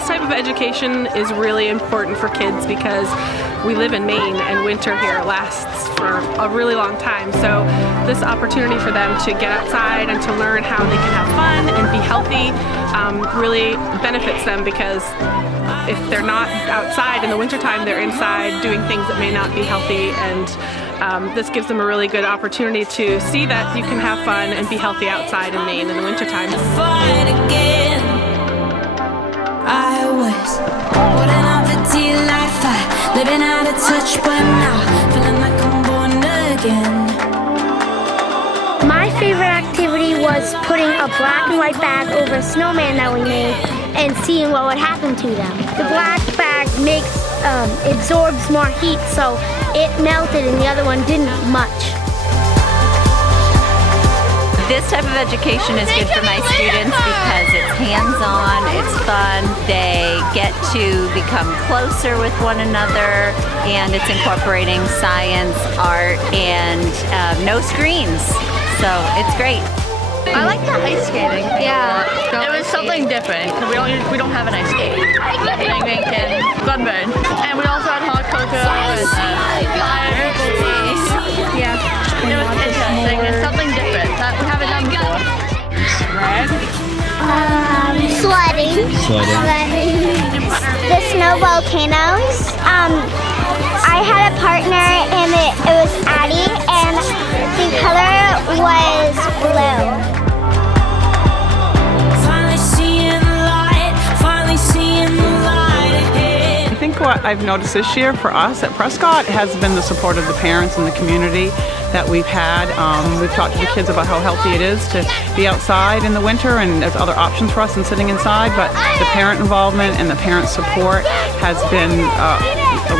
This type of education is really important for kids because we live in Maine and winter here lasts for a really long time. So this opportunity for them to get outside and to learn how they can have fun and be healthy really benefits them, because if they're not outside in the wintertime, they're inside doing things that may not be healthy, and this gives them a really good opportunity to see that you can have fun and be healthy outside in Maine in the wintertime. I was holding on for dear life, living out of touch, but now feeling like I'm born again. My favorite activity was putting a black and white bag over a snowman that we made and seeing what would happen to them. The black bag absorbs more heat, so it melted and the other one didn't much. This type of education is good for my students because it's hands-on, it's fun, they get to become closer with one another, and it's incorporating science, art, and no screens. So it's great. I like the ice skating. Yeah. It was something different. We don't have an ice skate. They make it sunburn. And we also had hot cocoa and fire. Yeah. It was interesting. It's something different that we haven't done before. Sledding. The snow volcanoes. I had a partner and it was Addie, and the color was blue. Finally seeing the light, finally seeing the light ahead. I think what I've noticed this year for us at Prescott has been the support of the parents and the community that we've had. We've talked to the kids about how healthy it is to be outside in the winter, and there's other options for us than sitting inside, but the parent involvement and the parent support has been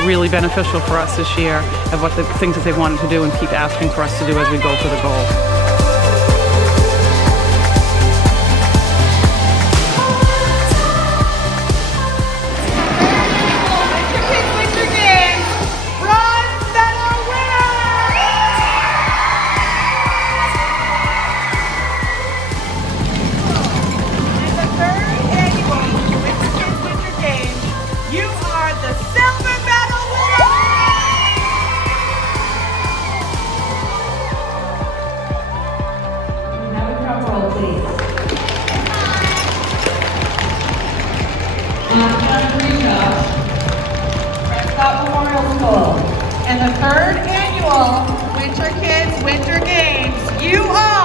really beneficial for us this year, of what the things that they wanted to do and keep asking for us to do as we go for the goal. WinterKids Winter Games, bronze medal winners! In the third annual WinterKids Winter Games, you are the silver medal winners! Now a drum roll, please. Prescott Memorial School. In the third annual WinterKids Winter Games, you are